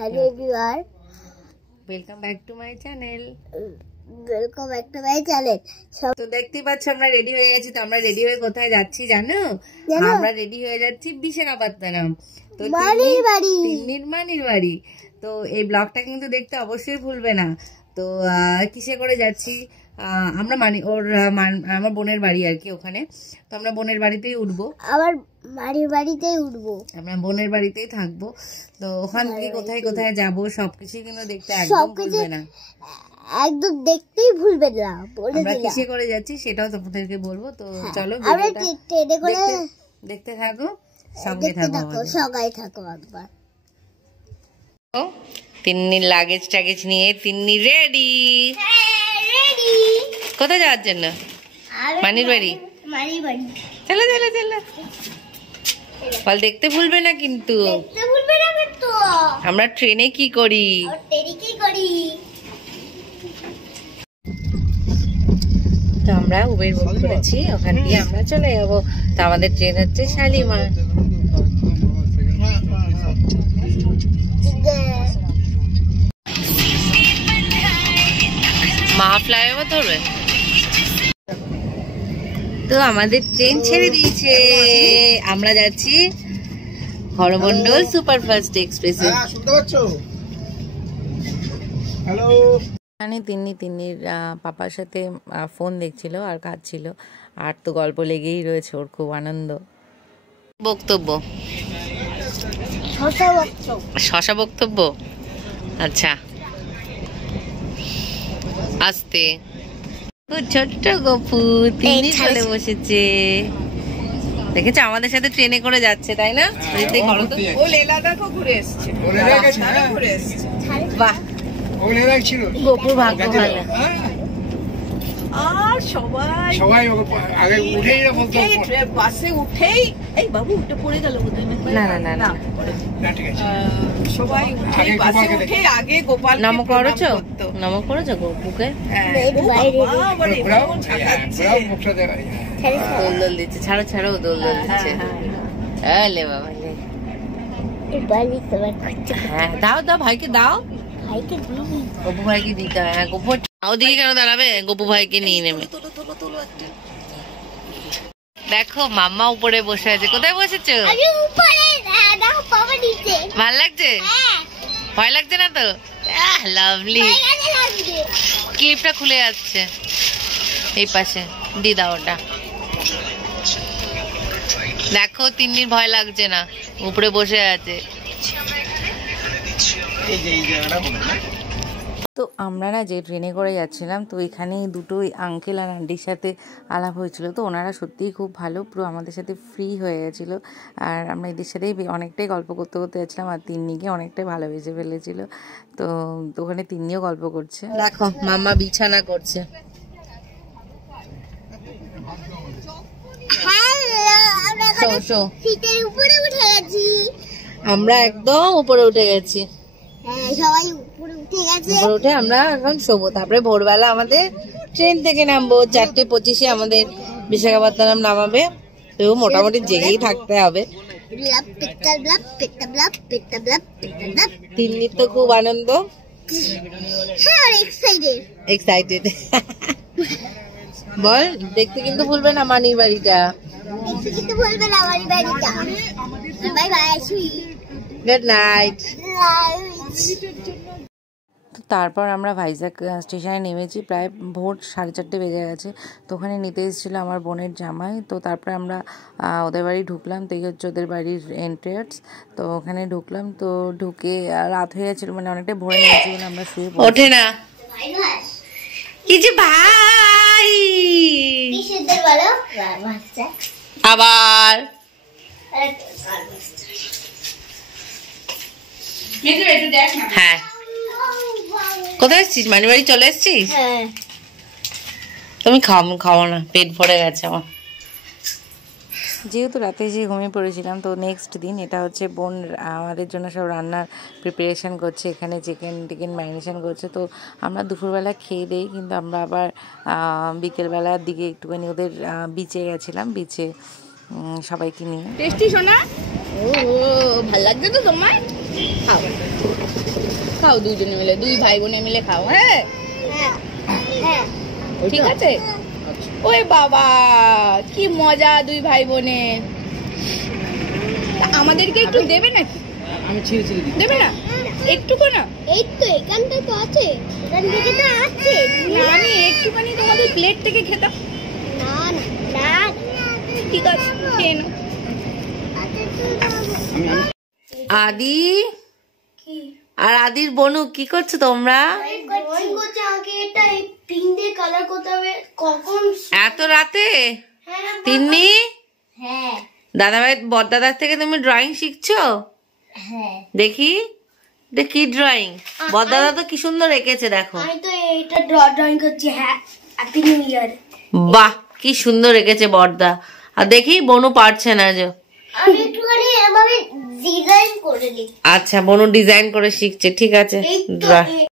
Hello everyone. Welcome back to my channel. Welcome back to my channel. তো দেখতেই পাচ্ছ আমরা রেডি হয়ে গেছি। তো আমরা রেডি হয়ে কোথায় যাচ্ছি জানো? আমরা রেডি হয়ে যাচ্ছি বিশাখাপত্তনম। তো তিন্নির বাড়ি। তো এই ব্লগটা কিন্তু দেখতে অবশ্যই ভুলবে না। তো কিসে করে যাচ্ছি? আমরা আমার বোনের বাড়ি আর কি ওখানে। তো আমরা বোনের বাড়িতেই উঠবো। আমার মারির বাড়িতেই উঠবো। আমরা বোনের বাড়িতেই থাকবো। তো ওখান থেকে কোথায় কোথায় যাবো সবকিছু কিন্তু দেখতে একদম ভুলবে না। একদম দেখতেই ভুলবে না। আমরা কিসে করে যাচ্ছি সেটাও তোমাদেরকে বলবো। তো চলো দেখতে থাকো, সঙ্গে থাকো একবার। তিন্নির লাগেজ টাগেজ নিয়ে তিন্নি রেডি। কোথায় যাওয়ার জন্য? মানির বাড়ি। চলো চলো চলো। বল দেখতে ভুলবে না কিন্তু। আমরা ট্রেনে কি করি? তো আমরা উবের বুক করেছি, ওখান দিয়ে আমরা চলে যাবো। তো আমাদের ট্রেন হচ্ছে শালিমার। মা ফ্লাইওভার ধরবে। তো আমাদের ট্রেন ছেড়ে দিয়েছে, আমরা যাচ্ছি হরমন্ডল সুপারফাস্ট এক্সপ্রেসে। এখানে তিন্নির পাপার সাথে ফোন দেখছিল আর কাঁদছিল, আর তো গল্প লেগেই রয়েছে, ওর খুব আনন্দ। বক্তব্য শশা বক্তব্য। আচ্ছা আস্তে। ছোট্ট গপু তিন্নি চলে বসেছে, দেখেছো আমাদের সাথে ট্রেনে করে যাচ্ছে, তাই না? ও লেলাদাখো ঘুরে এসেছে। বাহ, গপুর ভাগ্য ভালো। আর সবাই আগে উঠেই বাসে উঠেই এই বাবু উঠে পড়ে গেল বোধহয়। না না না না সবাই উঠেই বাসে উঠে আগে গোপাল নম করেছো গপুকে। দোল দিচ্ছে, ছাড়ো দোল দিচ্ছে। বাবা হ্যাঁ, দাও ভাইকে দাও। গপু ভাইকে দিতে হয়। হ্যাঁ গপু ওদিকে কেন দাঁড়াবে? গপু ভাইকে নিয়ে নেবে। দেখো মাম্মা উপরে বসে আছে। কোথায় বসেছো? ভাল লাগছে? ভয় লাগছে না তো? লাভলি। ক্লিপটা খুলে যাচ্ছে এই পাশে, দি দাও ওটা। দেখো তিন্নির ভয় লাগছে না, উপরে বসে আছে। তো আমরা না যে ট্রেনে করে যাচ্ছিলাম, তো এখানে দুটোই আঙ্কেল আর আন্টির সাথে আলাপ হয়েছিল। তো ওনারা সত্যিই খুব ভালো, পুরো আমাদের সাথে ফ্রি হয়ে গেছিলো। আর আমরা এদের সাথেই অনেকটাই গল্প করতে যাচ্ছিলাম, আর তিন্নিকে অনেকটাই ভালোবেসে ফেলেছিল। তো ওখানে তিন্নিও গল্প করছে। দেখো মাম্মা বিছানা করছে। আমরা একদম উপরে উঠে গেছি। উপরে উঠে আমরা এখন শোবো, তারপরে ভোরবেলা আমাদের ট্রেন থেকে নামবো। 4:25 আমাদের বিশাখাপত্তনম নামাবে। তো মোটামুটি জেগেই থাকতে হবে। তিন্নির তো খুব আনন্দ, এক্সাইটেড। বল দেখতে কিন্তু ভুলবে না মানির বাড়িটা। Good night. তারপর আমরা ভাইজাগ স্টেশনে নেমেছি, প্রায় ভোর 4:30 বেজে গেছে। তো ওখানে নিতে এসেছিলো আমার বোনের জামাই। তো তারপরে আমরা ওদের বাড়ি ঢুকলাম। তো এই হচ্ছে ওদের বাড়ির এন্ট্রেন্স। তো ওখানে ঢুকলাম। তো ঢুকে রাত হয়ে গেছিলো, মানে অনেকটা ভোরে নেমেছি বলে আমরা শুয়ে পড়ি। ওঠে না কি যে ভাই, আবার হ্যাঁ। কোথায় এসছিস? মানির বাড়ি চলে এসছিস? তুমি খাও না, পেট ভরে গেছে আমার। যেহেতু রাতে এসে ঘুমিয়ে পড়েছিলাম, তো নেক্সট দিন এটা হচ্ছে বোন আমাদের জন্য সব রান্নার প্রিপারেশান করছে। এখানে চিকেন ম্যারিনেশন করছে। তো আমরা দুপুরবেলা খেয়ে দেই, কিন্তু আমরা আবার বিকেলবেলার দিকে একটুখানি ওদের বিচে গেছিলাম, বিচে সবাইকে নিয়ে। টেস্টি শোনা, ও ভালো লাগছে তো তোমার? খাও। খাও দুজনে মিলে, দুই ভাই বোনে মিলে খাও। হ্যাঁ হ্যাঁ হ্যাঁ ঠিক আছে। ওই বাবা কি মজা দুই ভাই বোনে। আমাদেরকে একটু দেবে নাকি? আমি ছিঁড়ে ছিঁড়ে দিই। দেবে না একটুকু না? এই তো এখানটা তো আছে, এখান থেকে তো আছে। না আমি একটুখানি তোমাদের প্লেট থেকে খেতাম। না না না ঠিক আছে খেয়ে নাও। আদি আর আদির বনু কি করছো তোমরা? ড্রয়িং করছে, আমাকে এটা এই পিঙ্ক দিয়ে কালার করতে হবে। কখন? এত রাতে? তিন্নি হ্যাঁ দাদাভাই বড়দাদার থেকে তুমি ড্রয়িং শিখছো? হ্যাঁ দেখি এটা কি ড্রয়িং? বড়দাদা তো কি সুন্দর এঁকেছে দেখো। আমি তো এটা ড্রয়িং করছি। হ্যাঁ হ্যাপি নিউ ইয়ার। বাহ কি সুন্দর এঁকেছে বড়দা। আর দেখি বনু পারছে না যে। আমি একটুখানি এভাবে ডিজাইন করে দিই। আচ্ছা বনু ডিজাইন করে শিখছে, ঠিক আছে। এই তো ড্রয়িং